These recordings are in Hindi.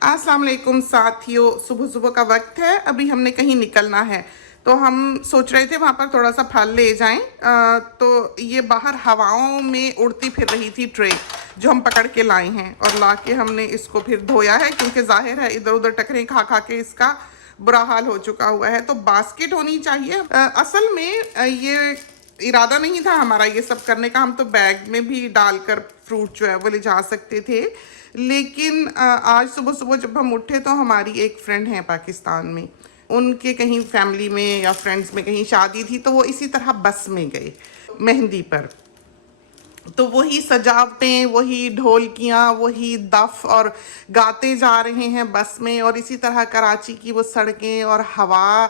अस्सलाम वालेकुम साथियों, सुबह सुबह का वक्त है। अभी हमने कहीं निकलना है तो हम सोच रहे थे वहाँ पर थोड़ा सा फल ले जाएं। तो ये बाहर हवाओं में उड़ती फिर रही थी ट्रे जो हम पकड़ के लाए हैं, और ला के हमने इसको फिर धोया है क्योंकि जाहिर है इधर उधर टकरे खा खा के इसका बुरा हाल हो चुका हुआ है। तो बास्केट होनी चाहिए। असल में ये इरादा नहीं था हमारा ये सब करने का। हम तो बैग में भी डालकर फ्रूट जो है वो ले जा सकते थे, लेकिन आज सुबह सुबह जब हम उठे तो हमारी एक फ्रेंड है पाकिस्तान में, उनके कहीं फैमिली में या फ्रेंड्स में कहीं शादी थी, तो वो इसी तरह बस में गए मेहंदी पर। तो वही सजावटें, वही ढोलकियाँ, वही दफ और गाते जा रहे हैं बस में, और इसी तरह कराची की वो सड़कें और हवा,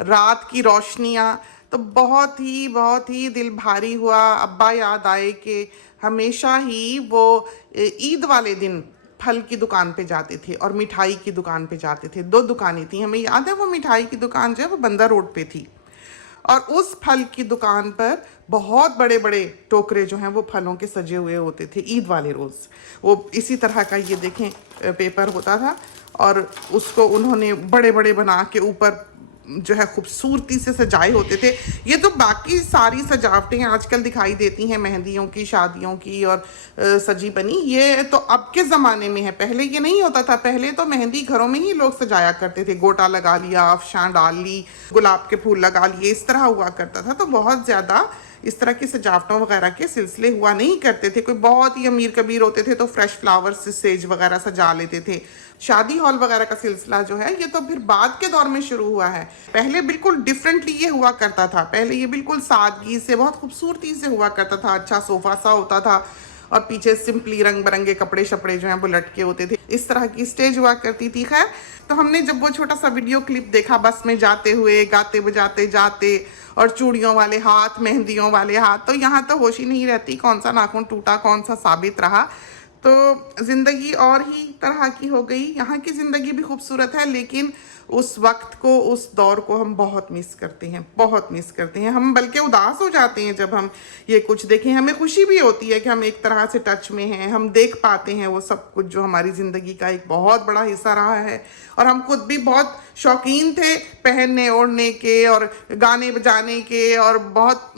रात की रोशनियाँ, तो बहुत ही दिल भारी हुआ। अब्बा याद आए कि हमेशा ही वो ईद वाले दिन फल की दुकान पे जाते थे और मिठाई की दुकान पे जाते थे। दो दुकानें थी, हमें याद है। वो मिठाई की दुकान जो है वो बंदर रोड पे थी, और उस फल की दुकान पर बहुत बड़े बड़े टोकरे जो हैं वो फलों के सजे हुए होते थे ईद वाले रोज़। वो इसी तरह का ये देखें पेपर होता था, और उसको उन्होंने बड़े बड़े बना के ऊपर जो है खूबसूरती से सजाए होते थे। ये तो बाकी सारी सजावटें आजकल दिखाई देती हैं मेहंदियों की, शादियों की और सजी बनी, ये तो अब के ज़माने में है। पहले ये नहीं होता था। पहले तो मेहंदी घरों में ही लोग सजाया करते थे। गोटा लगा लिया, अफशां डाल ली, गुलाब के फूल लगा लिए, इस तरह हुआ करता था। तो बहुत ज़्यादा इस तरह की सजावटों वगैरह के सिलसिले हुआ नहीं करते थे। कोई बहुत ही अमीर कबीर होते थे तो फ्रेश फ्लावर्स से सेज वगैरह सजा लेते थे। शादी हॉल वगैरह का सिलसिला जो है ये तो फिर बाद के दौर में शुरू हुआ है। पहले बिल्कुल डिफरेंटली ये हुआ करता था। पहले ये बिल्कुल सादगी से, बहुत खूबसूरती से हुआ करता था। अच्छा सोफा सा होता था और पीछे सिंपली रंग बिरंगे कपड़े शपड़े जो हैं वो लटके होते थे। इस तरह की स्टेज हुआ करती थी। खैर, तो हमने जब वो छोटा सा वीडियो क्लिप देखा बस में जाते हुए, गाते बजाते जाते, और चूड़ियों वाले हाथ, मेहंदियों वाले हाथ, तो यहाँ तो होश ही नहीं रहती कौन सा नाखून टूटा, कौन सा साबित रहा। तो ज़िंदगी और ही तरह की हो गई। यहाँ की ज़िंदगी भी खूबसूरत है, लेकिन उस वक्त को, उस दौर को हम बहुत मिस करते हैं, बहुत मिस करते हैं। हम बल्कि उदास हो जाते हैं जब हम ये कुछ देखें। हमें खुशी भी होती है कि हम एक तरह से टच में हैं, हम देख पाते हैं वो सब कुछ जो हमारी ज़िंदगी का एक बहुत बड़ा हिस्सा रहा है। और हम खुद भी बहुत शौकीन थे पहनने ओढ़ने के और गाने बजाने के, और बहुत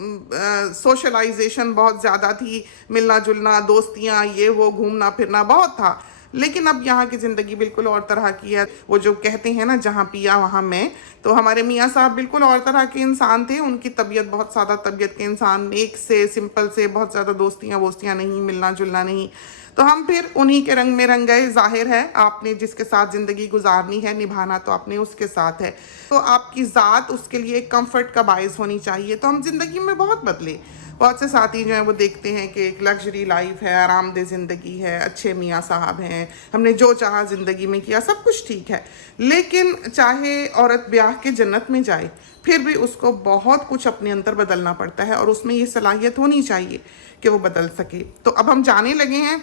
सोशलाइजेशन बहुत ज़्यादा थी, मिलना जुलना, दोस्तियाँ, ये वो, घूमना फिरना बहुत था। लेकिन अब यहाँ की ज़िंदगी बिल्कुल और तरह की है। वो जो कहते हैं ना, जहाँ पिया वहाँ मैं, तो हमारे मियाँ साहब बिल्कुल और तरह के इंसान थे। उनकी तबीयत बहुत सादा तबीयत के इंसान, नेक से, सिंपल से, बहुत ज़्यादा दोस्तियाँ वोस्तियाँ नहीं, मिलना जुलना नहीं। तो हम फिर उन्हीं के रंग में रंग गए। जाहिर है आपने जिसके साथ ज़िंदगी गुजारनी है, निभाना तो आपने उसके साथ है, तो आपकी ज़ात उसके लिए कंफर्ट का बायस होनी चाहिए। तो हम ज़िंदगी में बहुत बदले। बहुत से साथी जो हैं वो देखते हैं कि एक लग्जरी लाइफ है, आरामदेह ज़िंदगी है, अच्छे मियाँ साहब हैं, हमने जो चाहा ज़िंदगी में किया, सब कुछ ठीक है। लेकिन चाहे औरत ब्याह के जन्नत में जाए, फिर भी उसको बहुत कुछ अपने अंदर बदलना पड़ता है, और उसमें ये सलाहियत होनी चाहिए कि वो बदल सके। तो अब हम जाने लगे हैं।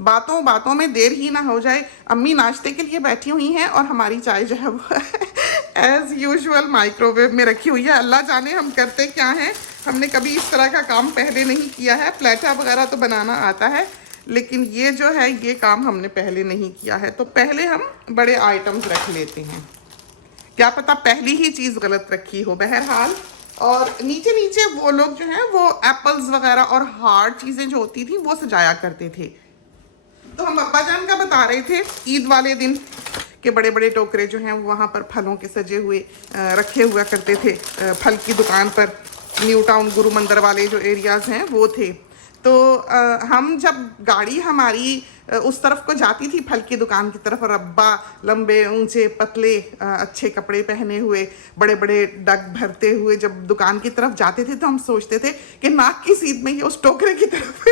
बातों बातों में देर ही ना हो जाए। अम्मी नाश्ते के लिए बैठी हुई हैं, और हमारी चाय जो है वो एज़ यूजुअल माइक्रोवेव में रखी हुई है। अल्लाह जाने हम करते क्या हैं। हमने कभी इस तरह का काम पहले नहीं किया है। प्लेटा वगैरह तो बनाना आता है, लेकिन ये जो है ये काम हमने पहले नहीं किया है। तो पहले हम बड़े आइटम्स रख लेते हैं, क्या पता पहली ही चीज़ गलत रखी हो। बहरहाल, और नीचे नीचे वो लोग जो हैं वो एप्पल्स वगैरह और हार्ड चीज़ें जो होती थी वो सजाया करते थे। तो हम अब्बा जान का बता रहे थे ईद वाले दिन के बड़े बड़े टोकरे जो हैं वहाँ पर फलों के सजे हुए रखे हुआ करते थे। फल की दुकान पर न्यू टाउन गुरु मंदिर वाले जो एरियाज़ हैं वो थे। तो हम जब गाड़ी हमारी उस तरफ को जाती थी फल की दुकान की तरफ, और अब्बा लंबे ऊंचे पतले अच्छे कपड़े पहने हुए, बड़े बड़े डग भरते हुए जब दुकान की तरफ जाते थे, तो हम सोचते थे कि नाक की सीध में ही उस टोकरे की तरफ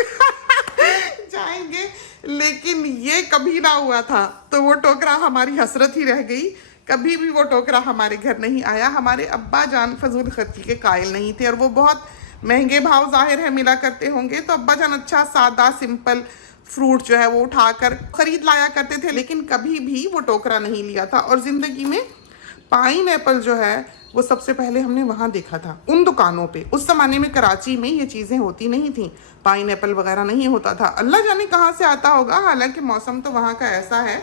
जाएंगे। लेकिन ये कभी ना हुआ था। तो वो टोकरा हमारी हसरत ही रह गई। कभी भी वो टोकरा हमारे घर नहीं आया। हमारे अब्बा जान फजूल खर्ची के कायल नहीं थे, और वो बहुत महंगे भाव जाहिर है मिला करते होंगे। तो अब्बा जान अच्छा सादा सिंपल फ्रूट जो है वो उठाकर खरीद लाया करते थे, लेकिन कभी भी वो टोकरा नहीं लिया था। और ज़िंदगी में पाइन एप्पल जो है वो सबसे पहले हमने वहाँ देखा था, उन दुकानों पे। उस ज़माने में कराची में ये चीज़ें होती नहीं थी, पाइन एप्पल वगैरह नहीं होता था। अल्लाह जाने कहाँ से आता होगा। हालांकि मौसम तो वहाँ का ऐसा है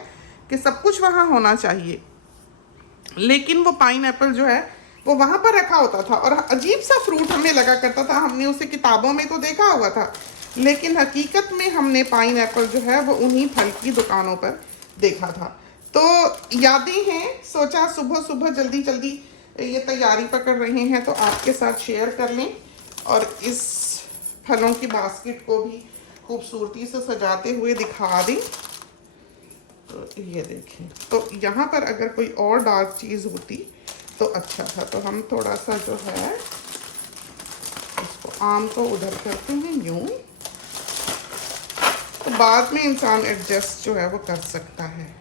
कि सब कुछ वहाँ होना चाहिए, लेकिन वो पाइनएप्पल जो है वो वहाँ पर रखा होता था और अजीब सा फ्रूट हमें लगा करता था। हमने उसे किताबों में तो देखा हुआ था, लेकिन हकीकत में हमने पाइनएप्पल जो है वो उन्हीं फल की दुकानों पर देखा था। तो यादें हैं, सोचा सुबह सुबह जल्दी जल्दी ये तैयारी पकड़ रहे हैं तो आपके साथ शेयर कर लें और इस फलों की बास्केट को भी खूबसूरती से सजाते हुए दिखा दें। तो ये देखें, तो यहाँ पर अगर कोई और डार्क चीज़ होती तो अच्छा था। तो हम थोड़ा सा जो है इसको आम को उधर करते हैं यूँ, तो बाद में इंसान एडजस्ट जो है वो कर सकता है।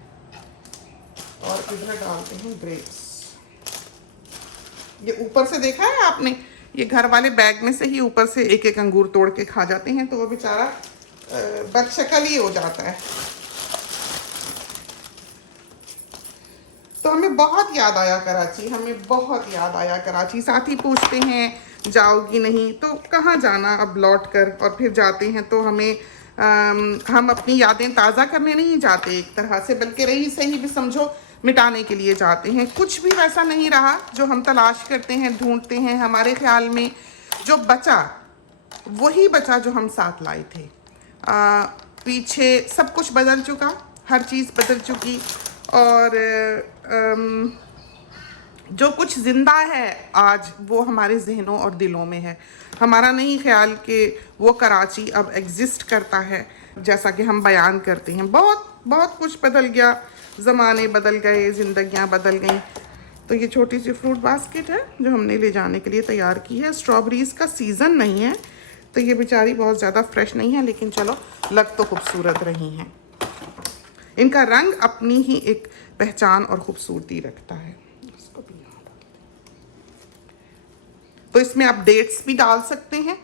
और इधर डालते हैं ग्रेप्स। ये ऊपर से देखा है आपने, ये घर वाले बैग में से ही ऊपर से एक एक अंगूर तोड़ के खा जाते हैं, तो वो बेचारा बदशक्ल ही हो जाता है। तो हमें बहुत याद आया कराची, हमें बहुत याद आया कराची। साथी पूछते हैं जाओगी नहीं, तो कहाँ जाना अब लौट कर, और फिर जाते हैं तो हमें हम अपनी यादें ताज़ा करने नहीं जाते एक तरह से, बल्कि रही सही भी समझो मिटाने के लिए जाते हैं। कुछ भी वैसा नहीं रहा जो हम तलाश करते हैं, ढूंढते हैं। हमारे ख्याल में जो बचा वही बचा जो हम साथ लाए थे। पीछे सब कुछ बदल चुका, हर चीज़ बदल चुकी, और जो कुछ ज़िंदा है आज वो हमारे जहनों और दिलों में है। हमारा नहीं ख्याल कि वो कराची अब एग्ज़िस्ट करता है जैसा कि हम बयान करते हैं। बहुत बहुत कुछ बदल गया, ज़माने बदल गए, ज़िंदगियां बदल गईं। तो ये छोटी सी फ्रूट बास्केट है जो हमने ले जाने के लिए तैयार की है। स्ट्रॉबेरीज़ का सीज़न नहीं है तो ये बेचारी बहुत ज़्यादा फ्रेश नहीं है, लेकिन चलो लग तो खूबसूरत रही हैं। इनका रंग अपनी ही एक पहचान और ख़ूबसूरती रखता है। इसको भी यहाँ डाल दें। तो इसमें आप डेट्स भी डाल सकते हैं,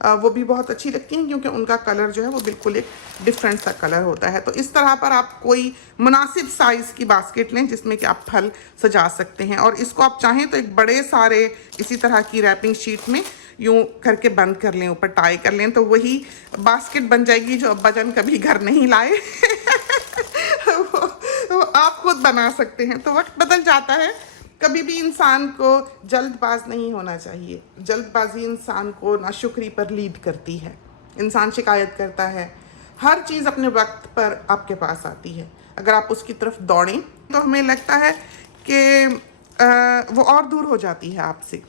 वो भी बहुत अच्छी लगती हैं क्योंकि उनका कलर जो है वो बिल्कुल एक डिफरेंट सा कलर होता है। तो इस तरह पर आप कोई मुनासिब साइज़ की बास्केट लें जिसमें कि आप फल सजा सकते हैं, और इसको आप चाहें तो एक बड़े सारे इसी तरह की रैपिंग शीट में यूँ करके बंद कर लें, ऊपर टाई कर लें, तो वही बास्केट बन जाएगी जो अब्बा जान कभी घर नहीं लाए। वो आप खुद बना सकते हैं। तो वक्त बदल जाता है, कभी भी इंसान को जल्दबाज नहीं होना चाहिए। जल्दबाजी इंसान को नाशुक्री पर लीड करती है, इंसान शिकायत करता है। हर चीज़ अपने वक्त पर आपके पास आती है, अगर आप उसकी तरफ दौड़ें तो हमें लगता है कि वो और दूर हो जाती है आपसे।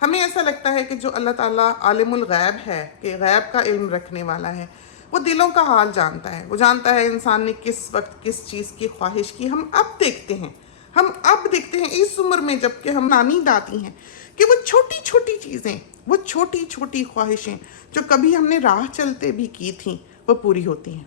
हमें ऐसा लगता है कि जो अल्लाह ताला आलिमुल गैब है, कि गैब का इल्म रखने वाला है, वो दिलों का हाल जानता है। वो जानता है इंसान ने किस वक्त किस चीज़ की ख्वाहिश की। हम अब देखते हैं इस उम्र में, जबकि हम नानी दाती हैं, कि वो छोटी छोटी चीज़ें, वो छोटी छोटी ख्वाहिशें जो कभी हमने राह चलते भी की थी वो पूरी होती हैं।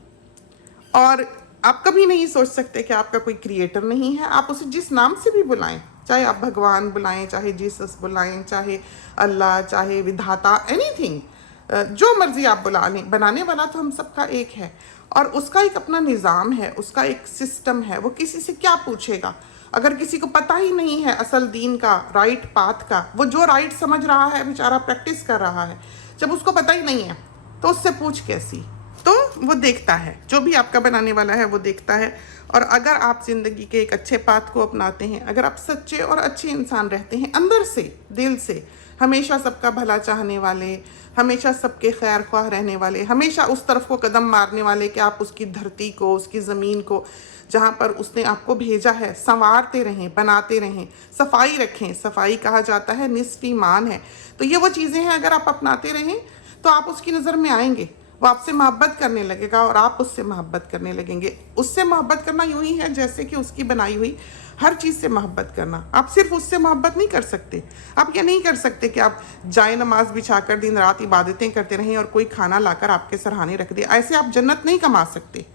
और आप कभी नहीं सोच सकते कि आपका कोई क्रिएटर नहीं है। आप उसे जिस नाम से भी बुलाएं, चाहे आप भगवान बुलाएं, चाहे जीसस बुलाएं, चाहे अल्लाह, चाहे विधाता, एनीथिंग, जो मर्जी आप बुला लें, बनाने वाला तो हम सबका एक है और उसका एक अपना निज़ाम है, उसका एक सिस्टम है। वो किसी से क्या पूछेगा? अगर किसी को पता ही नहीं है असल दीन का, राइट पाथ का, वो जो राइट समझ रहा है बेचारा प्रैक्टिस कर रहा है, जब उसको पता ही नहीं है तो उससे पूछ कैसी? तो वो देखता है, जो भी आपका बनाने वाला है वो देखता है। और अगर आप ज़िंदगी के एक अच्छे पाथ को अपनाते हैं, अगर आप सच्चे और अच्छे इंसान रहते हैं अंदर से, दिल से, हमेशा सबका भला चाहने वाले, हमेशा सबके खैर ख्वाह रहने वाले, हमेशा उस तरफ को कदम मारने वाले कि आप उसकी धरती को, उसकी ज़मीन को, जहाँ पर उसने आपको भेजा है, संवारते रहें, बनाते रहें, सफाई रखें। सफाई कहा जाता है निस्फ़ ईमान है। तो ये वो चीज़ें हैं, अगर आप अपनाते रहें तो आप उसकी नज़र में आएंगे, वो आपसे मोहब्बत करने लगेगा और आप उससे मोहब्बत करने लगेंगे। उससे मोहब्बत करना यूँ ही है जैसे कि उसकी बनाई हुई हर चीज़ से मोहब्बत करना। आप सिर्फ उससे मोहब्बत नहीं कर सकते। आप ये नहीं कर सकते कि आप जाए नमाज बिछाकर दिन रात इबादतें करते रहें और कोई खाना लाकर आपके सरहाने रख दे। ऐसे आप जन्नत नहीं कमा सकते।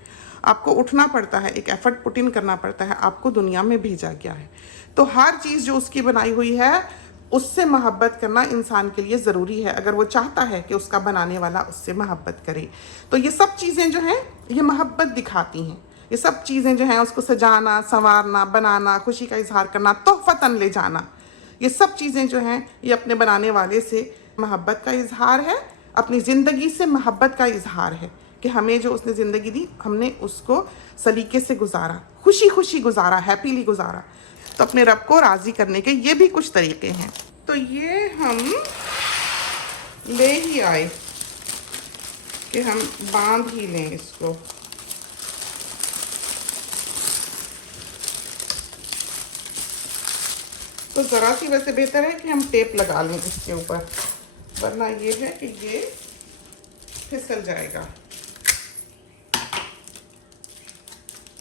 आपको उठना पड़ता है, एक एफर्ट पुट इन करना पड़ता है। आपको दुनिया में भेजा गया है, तो हर चीज़ जो उसकी बनाई हुई है उससे मोहब्बत करना इंसान के लिए ज़रूरी है, अगर वो चाहता है कि उसका बनाने वाला उससे मोहब्बत करे। तो ये सब चीज़ें जो हैं ये मोहब्बत दिखाती हैं। ये सब चीज़ें जो हैं उसको सजाना, संवारना, बनाना, खुशी का इजहार करना, तोहफ़तन ले जाना, ये सब चीज़ें जो हैं ये अपने बनाने वाले से मोहब्बत का इजहार है, अपनी ज़िंदगी से मोहब्बत का इजहार है कि हमें जो उसने ज़िंदगी दी, हमने उसको सलीके से गुजारा, खुशी खुशी गुजारा, हैप्पीली गुजारा। तो अपने रब को राज़ी करने के ये भी कुछ तरीके हैं। तो ये हम ले ही आए कि हम बांध ही लें इसको। तो ज़रा सी वैसे बेहतर है कि हम टेप लगा लें इसके ऊपर, वरना ये है कि ये फिसल जाएगा।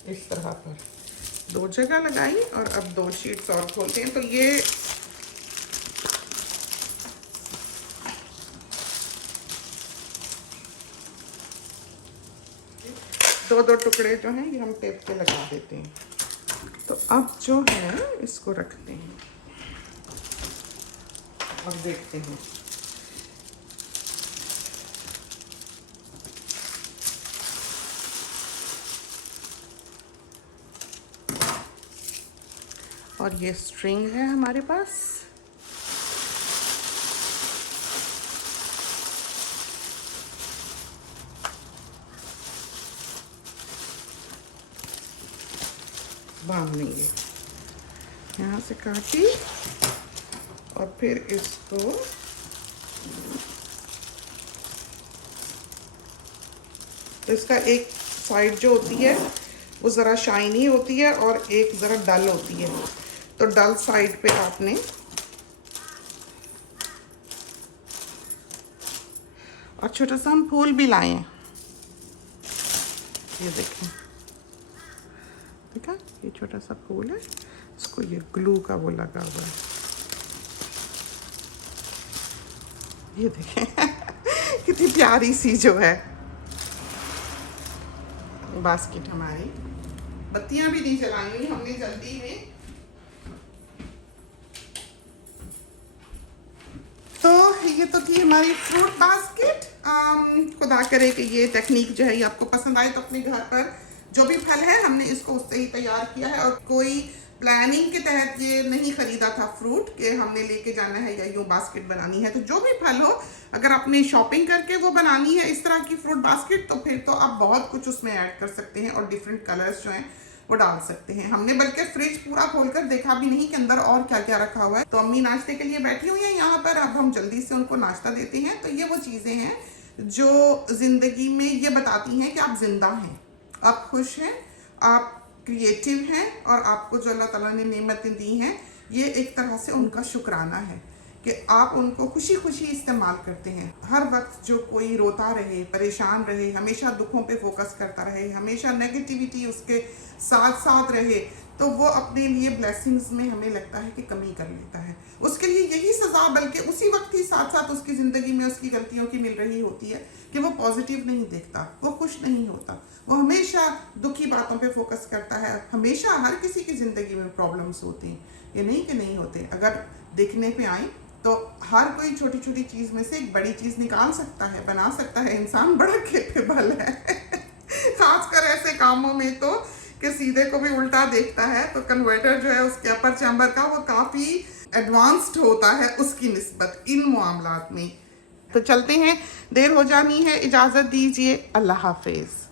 इस तरह पर 2 जगह लगाई और अब 2 शीट्स और खोलते हैं। तो ये दो टुकड़े जो हैं ये हम टेप पे लगा देते हैं। तो अब जो है इसको रखते हैं और देखते हैं। और ये स्ट्रिंग है हमारे पास। बांध लेंगे, यहाँ से काटी और फिर इसको तो इसका एक साइड जो होती है वो ज़रा शाइनी होती है और एक ज़रा डल होती है। तो डल साइड पे आपने और छोटा सा हम फूल भी लाए हैं, ये देखें, देखा ये छोटा सा फूल है, इसको ये ग्लू का वो लगा हुआ है, ये देखें कितनी प्यारी सी जो है बास्केट हमारी। बत्तियां भी नहीं जलाई हुई हमने जल्दी में। तो ये तो थी हमारी फ्रूट बास्केट। खुदा करे कि ये टेक्निक जो है ये आपको पसंद आए। तो अपने घर पर जो भी फल है हमने इसको उससे ही तैयार किया है और कोई प्लानिंग के तहत ये नहीं खरीदा था फ्रूट कि हमने लेके जाना है या यूँ बास्केट बनानी है। तो जो भी फल हो, अगर आपने शॉपिंग करके वो बनानी है इस तरह की फ्रूट बास्केट, तो फिर तो आप बहुत कुछ उसमें ऐड कर सकते हैं और डिफरेंट कलर्स जो हैं वो डाल सकते हैं। हमने बल्कि फ्रिज पूरा खोलकर देखा भी नहीं कि अंदर और क्या क्या रखा हुआ है। तो अम्मी नाश्ते के लिए बैठी हुई हैं यहाँ पर, अब हम जल्दी से उनको नाश्ता देते हैं। तो ये वो चीज़ें हैं जो ज़िंदगी में ये बताती हैं कि आप जिंदा हैं, आप खुश हैं, आप क्रिएटिव हैं और आपको जो अल्लाह ताला ने नेमतें दी हैं ये एक तरह से उनका शुक्राना है कि आप उनको खुशी खुशी इस्तेमाल करते हैं। हर वक्त जो कोई रोता रहे, परेशान रहे, हमेशा दुखों पे फोकस करता रहे, हमेशा नेगेटिविटी उसके साथ साथ रहे, तो वो अपने लिए ब्लेसिंग्स में हमें लगता है कि कमी कर लेता है। उसके लिए यही सज़ा बल्कि उसी वक्त ही साथ साथ उसकी ज़िंदगी में उसकी गलतियों की मिल रही होती है कि वो पॉजिटिव नहीं देखता, वो खुश नहीं होता, वो हमेशा दुखी बातों पे फोकस करता है। हमेशा हर किसी की ज़िंदगी में प्रॉब्लम्स होती हैं, ये नहीं कि नहीं होते। अगर देखने पे आए तो हर कोई छोटी छोटी चीज़ में से एक बड़ी चीज़ निकाल सकता है, बना सकता है। इंसान बड़ा कैपेबल है खासकर ऐसे कामों में तो कि सीधे को भी उल्टा देखता है। तो कन्वर्टर जो है उसके अपर चैम्बर का वो काफ़ी एडवांस्ड होता है उसकी निस्बत इन मामलात में। तो चलते हैं, देर हो जानी है, इजाज़त दीजिए, अल्लाह हाफिज़।